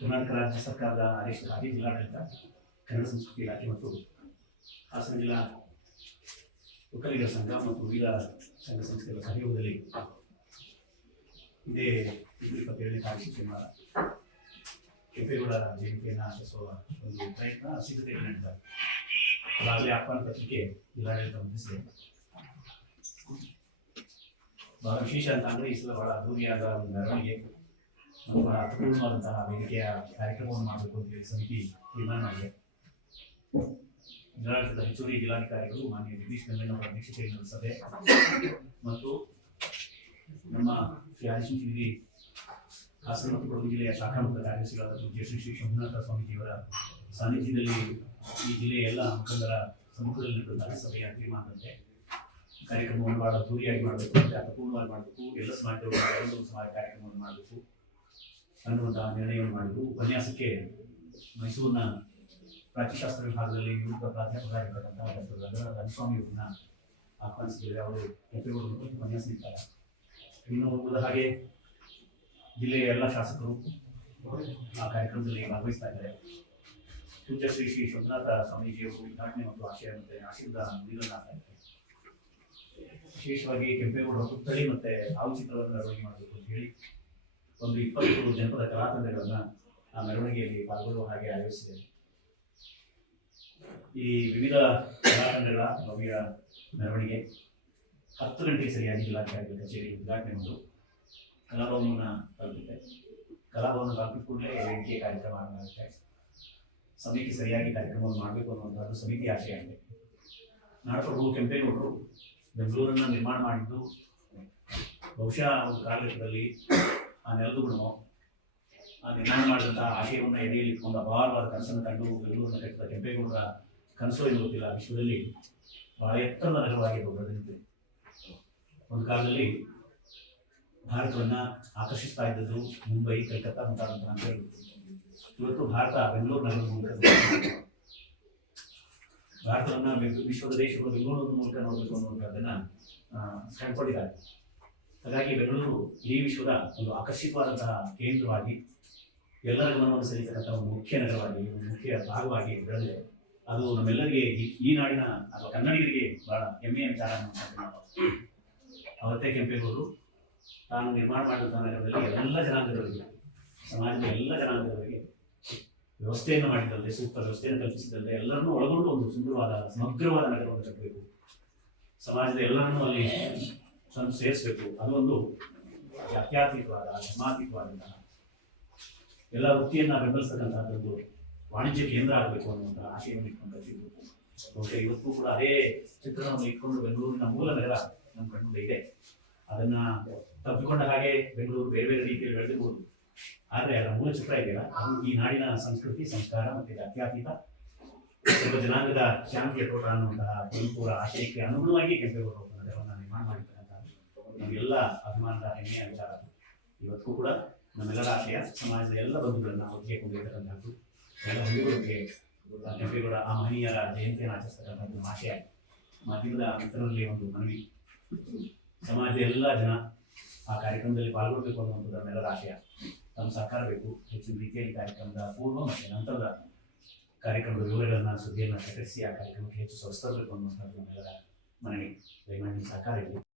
ಕರ್ನಾಟಕ ರಾಜ್ಯ ಸರ್ಕಾರದ ಆದೇಶಕ್ಕಾಗಿ ಜಿಲ್ಲಾಡಳಿತ, ಕನ್ನಡ ಸಂಸ್ಕೃತಿ ಇಲಾಖೆ ಮತ್ತು ಹಾಸನ ಜಿಲ್ಲಾ ಒಕ್ಕಲಿಗರ ಸಂಘ ಮತ್ತು ವಿವಿಧ ಸಂಘ ಸಂಸ್ಥೆಗಳ ಸಹಯೋಗದಲ್ಲಿ ಇದೇ 27ನೇ ತಾರೀಕು ಶನಿವಾರ ಕೆಂಪೇಗೌಡ ಜಯಂತಿಯನ್ನು ಆಚರಿಸುವ ಒಂದು ಪ್ರಯತ್ನ ಸಿದ್ಧತೆಗಳು ನಡೆದಿದೆ. ಅದಾಗಲೇ ಆಹ್ವಾನ ಪತ್ರಿಕೆ ಜಿಲ್ಲಾಡಳಿತ ಹೊಂದಿಸಿದೆ. ಬಹಳ ವಿಶೇಷ ಅಂತ ಅಂದರೆ ಈ ಸಲ ಬಹಳ ಅದ್ದೂರಿಯಾದ ಒಂದು ಮೆರವಣಿಗೆ ಮತ್ತು ಬಹಳ ಅರ್ಥಪೂರ್ಣವಾದಂತಹ ವೇದಿಕೆಯ ಕಾರ್ಯಕ್ರಮವನ್ನು ಮಾಡಬೇಕು ಅಂತ ಹೇಳಿ ಸಮಿತಿ ತೀರ್ಮಾನ ಮಾಡಿದೆ. ಜಿಲ್ಲಾಡಳಿತದ ಹೆಚ್ಚುವರಿ ಜಿಲ್ಲಾಧಿಕಾರಿಗಳು ಮಾನ್ಯ ಜಗದೀಶ್ ಕಲ್ಲಣ್ಣವರ ಅಧ್ಯಕ್ಷತೆಯಲ್ಲಿ ಸಭೆ ಮತ್ತು ನಮ್ಮ ಶ್ರೀ ಆದಿಶಂಕರಿ ಹಾಸನ ಮತ್ತು ಕೊಡಗು ಜಿಲ್ಲೆಯ ಶಾಖಾ ಮುಖ್ಯ ಕಾರ್ಯದರ್ಶಿಗಳಾದ ಪೂಜ್ಯ ಶ್ರೀ ಶ್ರೀ ಶಂಭುನಾಥ ಸ್ವಾಮೀಜಿಯವರ ಸಾನ್ನಿಧ್ಯದಲ್ಲಿ ಈ ಜಿಲ್ಲೆಯ ಎಲ್ಲ ಮುಖಂಡರ ಸಮ್ಮುಖದಲ್ಲಿ ನಡೆದಂತಹ ಸಭೆಯ ತೀರ್ಮಾನದಂತೆ ಕಾರ್ಯಕ್ರಮವನ್ನು ಬಹಳ ಅದ್ದೂರಿಯಾಗಿ ಮಾಡಬೇಕು, ಅರ್ಥಪೂರ್ಣವಾಗಿ ಮಾಡಬೇಕು, ಎಲ್ಲ ಸಮಾಜದವರು ಸಮಾಜ ಕಾರ್ಯಕ್ರಮವನ್ನು ಮಾಡಬೇಕು ಅನ್ನುವಂತಹ ನಿರ್ಣಯವನ್ನು ಮಾಡಿದ್ದು. ಉಪನ್ಯಾಸಕ್ಕೆ ಮೈಸೂರಿನ ಪ್ರಾಚ್ಯಶಾಸ್ತ್ರ ವಿಭಾಗದಲ್ಲಿ ನಿವೃತ್ತ ಪ್ರಾಧ್ಯಾಪಕರಾಗಿರ್ತಕ್ಕಂತಹ ಡಾಕ್ಟರ್ ರಂಗನಾಥ ರಂಗಸ್ವಾಮಿಯವರನ್ನ ಆಹ್ವಾನಿಸಿದ್ದೇವೆ. ಅವರು ಕೆಂಪೇಗೌಡರ ಕುರಿತು ಉಪನ್ಯಾಸ ನೀಡ್ತಾರೆ. ಇನ್ನು ಉಳಿದ ಹಾಗೆ ಜಿಲ್ಲೆಯ ಎಲ್ಲ ಶಾಸಕರು ಆ ಕಾರ್ಯಕ್ರಮದಲ್ಲಿ ಭಾಗವಹಿಸ್ತಾ ಇದ್ದಾರೆ. ಪೂಜ್ಯ ಶ್ರೀ ಶ್ರೀ ಶಂಭುನಾಥ ಸ್ವಾಮೀಜಿಯವರು ಉದ್ಘಾಟನೆ ಮತ್ತು ಆಶೀರ್ವಾದ ನೀಡಲಾಗ್ತಾ ಇದೆ. ವಿಶೇಷವಾಗಿ ಕೆಂಪೇಗೌಡರ ಪುತ್ಥಳಿ ಮತ್ತೆ ಭಾವಚಿತ್ರವನ್ನು ಮೆರವಣಿಗೆ ಮಾಡಬೇಕು ಅಂತ ಹೇಳಿ ಒಂದು 20 ಜನಪದ ಕಲಾ ತಂಡಗಳನ್ನ ಆ ಮೆರವಣಿಗೆಯಲ್ಲಿ ಪಾಲ್ಗೊಳ್ಳುವ ಹಾಗೆ ಆಯೋಜಿಸಿದೆ. ಈ ವಿವಿಧ ಕಲಾ ತಂಡಗಳ ಭವ್ಯ ಮೆರವಣಿಗೆ 10 ಗಂಟೆಗೆ ಸರಿಯಾಗಿ ಜಿಲ್ಲಾಧಿಕಾರಿಗಳ ಕಚೇರಿ ಉದ್ಘಾಟನೆ ಒಂದು ಕಲಾಭವನವನ್ನು ತಲುಪುತ್ತೆ. ಕಲಾಭವನ ತಲುಪಿದ ಕೂಡಲೇ ವೇದಿಕೆ ಕಾರ್ಯಕ್ರಮ ಆಗುತ್ತೆ. ಸಮಿತಿ ಸರಿಯಾಗಿ ಕಾರ್ಯಕ್ರಮವನ್ನು ಮಾಡಬೇಕು ಅನ್ನುವಂಥದ್ದು ಸಮಿತಿ ಆಶಯ ಆಗಿದೆ. ನಾಡಪ್ರಭು ಕೆಂಪೇಗೌಡರು ಬೆಂಗಳೂರನ್ನು ನಿರ್ಮಾಣ ಮಾಡಿದ್ದು ಬಹುಶಃ ಒಂದು ಕಾಲಘಟ್ಟದಲ್ಲಿ ಆ ನೆಲದ ಗುಣವು ಆ ನಿರ್ಮಾಣ ಮಾಡಿದಂತಹ ಆಶಯವನ್ನು ಎದೆಯಲ್ಲಿ ಇಟ್ಕೊಂಡು ಅಪಾರವಾದ ಕನಸನ್ನು ಕಂಡು ಬೆಂಗಳೂರನ್ನು ಕಟ್ಟಿದ ಕೆಂಪೇಗೌಡರ ಕನಸು ಏನು ಗೊತ್ತಿಲ್ಲ, ವಿಶ್ವದಲ್ಲಿ ಬಹಳ ಎತ್ತರದ ನಗರವಾಗಿ ಬೆಳೆದಿದೆ. ಒಂದು ಕಾಲದಲ್ಲಿ ಭಾರತವನ್ನು ಆಕರ್ಷಿಸ್ತಾ ಇದ್ದದ್ದು ಮುಂಬೈ, ಕಲ್ಕತ್ತಾ ಮುಂತಾದಂತಹ ನಗರಗಳು. ಇವತ್ತು ಭಾರತ ಬೆಂಗಳೂರು ನಗರದ ಮೂಲಕ ಭಾರತವನ್ನು ವಿಶ್ವದ ದೇಶಗಳು ಬೆಂಗಳೂರು ಮೂಲಕ ನೋಡಬೇಕು ಅನ್ನುವಂಥದ್ದನ್ನು ಕಂಡುಕೊಂಡಿದ್ದಾರೆ. ಹಾಗಾಗಿ ಬೆಂಗಳೂರು ಇಡೀ ವಿಶ್ವದ ಒಂದು ಆಕರ್ಷಿತವಾದಂತಹ ಕೇಂದ್ರವಾಗಿ ಎಲ್ಲರ ಗಮನವನ್ನು ಸೆಳೆಯತಕ್ಕಂಥ ಒಂದು ಮುಖ್ಯ ನಗರವಾಗಿ, ಒಂದು ಮುಖ್ಯ ಭಾಗವಾಗಿ ಬೆಳೆದಿದೆ. ಅದು ನಮ್ಮೆಲ್ಲರಿಗೆ ಈ ನಾಡಿನ ಅಥವಾ ಕನ್ನಡಿಗರಿಗೆ ಬಹಳ ಹೆಮ್ಮೆಯ ವಿಚಾರ ಅನ್ನುವಂಥದ್ದು. ಅವತ್ತೇ ಕೆಂಪೇಗೌಡರು ತಾನು ನಿರ್ಮಾಣ ಮಾಡಿದಂತಹ ನಗರದಲ್ಲಿ ಎಲ್ಲ ಜನಾಂಗದವರಿಗೆ, ಸಮಾಜದ ಎಲ್ಲ ಜನಾಂಗದವರಿಗೆ ವ್ಯವಸ್ಥೆಯನ್ನು ಮಾಡಿದ್ದಲ್ಲದೆ, ಸೂಕ್ತ ವ್ಯವಸ್ಥೆಯನ್ನು ಕಲ್ಪಿಸಿದ್ದಲ್ಲದೆ ಎಲ್ಲರನ್ನೂ ಒಳಗೊಂಡು ಒಂದು ಸುಂದರವಾದ ಸಮಗ್ರವಾದ ನಗರವನ್ನು ಕಟ್ಟಬೇಕು, ಸಮಾಜದ ಎಲ್ಲರನ್ನೂ ಅಲ್ಲಿ ಸೇರಿಸಬೇಕು. ಅದು ಒಂದು ಜಾತ್ಯಾತೀತವಾದ, ಧರ್ಮಾತೀತವಾದಂತಹ ಎಲ್ಲ ವೃತ್ತಿಯನ್ನು ಬೆಂಬಲಿಸತಕ್ಕಂಥದ್ದು ವಾಣಿಜ್ಯ ಕೇಂದ್ರ ಆಗಬೇಕು ಅನ್ನುವಂತಹ ಆಶಯವನ್ನು ಇಟ್ಕೊಂಡು ಬಹುಶಃ ಇವತ್ತು ಕೂಡ ಅದೇ ಚಿತ್ರಣವನ್ನು ಇಟ್ಕೊಂಡು ಬೆಂಗಳೂರಿನ ಮೂಲ ನಗರ ನಮ್ಮ ಕಣ್ಣು ಇದೆ. ಅದನ್ನ ತಪ್ಪಿಕೊಂಡ ಹಾಗೆ ಬೆಂಗಳೂರು ಬೇರೆ ಬೇರೆ ರೀತಿಯಲ್ಲಿ ಬೆಳೆದಿರ್ಬೋದು, ಆದರೆ ಅದರ ಮೂಲ ಚಿತ್ರ ಇದೆಯಲ್ಲ, ಅದು ಈ ನಾಡಿನ ಸಂಸ್ಕೃತಿ, ಸಂಸ್ಕಾರ ಮತ್ತು ಜಾತ್ಯಾತೀತ ಸರ್ವ ಜನಾಂಗದ ಶಾಂತಿಯ ತೋಟ ಅನ್ನುವಂತಹ ಪೂರ ಆಶಯಕ್ಕೆ ಅನುಗುಣವಾಗಿ ಕೆಂಪೇಗೌಡರು ನಗರವನ್ನು ನಿರ್ಮಾಣ ಮಾಡಿರ್ತಕ್ಕಂಥದ್ದು ನಮಗೆಲ್ಲ ಅಭಿಮಾನದ ಹೆಮ್ಮೆಯ ವಿಚಾರ. ಇವತ್ತು ಕೂಡ ನಮ್ಮೆಲ್ಲರ ಆಶಯ ಸಮಾಜದ ಎಲ್ಲ ಬಂಧುಗಳನ್ನು ಒಟ್ಟಿಗೆ ಕೊಂಡಿರ್ತಕ್ಕಂಥದ್ದು, ಎಲ್ಲ ಹಿಂದೂಗಳಿಗೆ ಕೆಂಪೇಗೌಡ ಆ ಮಹನೀಯರ ಜಯಂತಿಯನ್ನು ಆಚರಿಸ್ತಕ್ಕಂಥದ್ದು ನಮ್ಮ ಆಶಯ. ಮಾಧ್ಯಮದ ಮಿತ್ರರಲ್ಲಿ ಒಂದು ಮನವಿ, ಸಮಾಜದ ಎಲ್ಲ ಜನ ಆ ಕಾರ್ಯಕ್ರಮದಲ್ಲಿ ಪಾಲ್ಗೊಳ್ಬೇಕು ಅನ್ನುವಂಥದ್ದು ನಮ್ಮೆಲ್ಲರ ಆಶಯ. ತಮ್ಮ ಸಹಕಾರ ಬೇಕು. ಹೆಚ್ಚಿನ ರೀತಿಯಲ್ಲಿ ಕಾರ್ಯಕ್ರಮದ ಪೂರ್ವ ಮತ್ತು ನಂತರದ ಕಾರ್ಯಕ್ರಮದ ವಿವರಗಳನ್ನು, ಸುದ್ದಿಯನ್ನು ಪ್ರಕಟಿಸಿ ಆ ಕಾರ್ಯಕ್ರಮಕ್ಕೆ ಹೆಚ್ಚು ಸವಸ್ತರಬೇಕು ಅನ್ನುವಂಥದ್ದು ನಮ್ಮೆಲ್ಲರ ಮನವಿ. ದಯಮಾಡಿ ಸಹಕಾರ ಇರಲಿ.